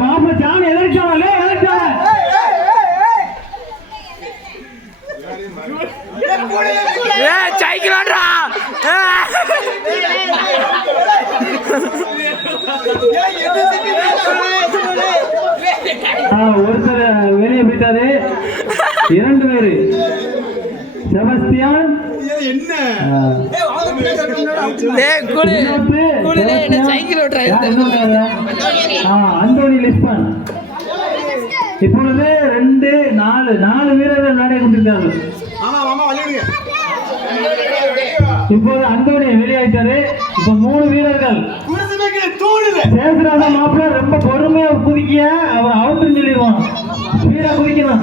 மாப்பிள்ள ஜான் எதிர்ச்சான சைக்கிள்ரா ஒருத்தர் வெளியே போயிட்டாரு. 2 பேரு செபஸ்தியான் அந்தோனி லிஸ்பன். இப்பொழுது 4 வீரர்கள் விளையாடி கொண்டிருக்கிறார்கள். இப்போது அந்தோனி வெளியாயிட்டாரு. இப்ப 3 வீரர்கள். சேதுராஜா மாப்பிள்ள ரொம்ப பொறுமையா குதிக்க அவர் அவுட்னு சொல்லிடுவான். ஸ்பீடா குதிக்கணும்.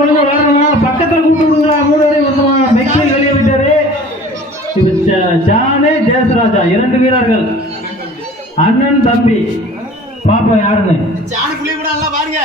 ஒழுங்கா வரணும். பக்கத்துல கூப்பிட்டு விடுங்களா. 3 பேரையும் வந்துருவான். மெக்கி வெளியே விட்டாரு. ஜானு ஜெயசுராஜா 2 வீரர்கள். அண்ணன் தம்பி பாப்பா யாருன்னு பாருங்க.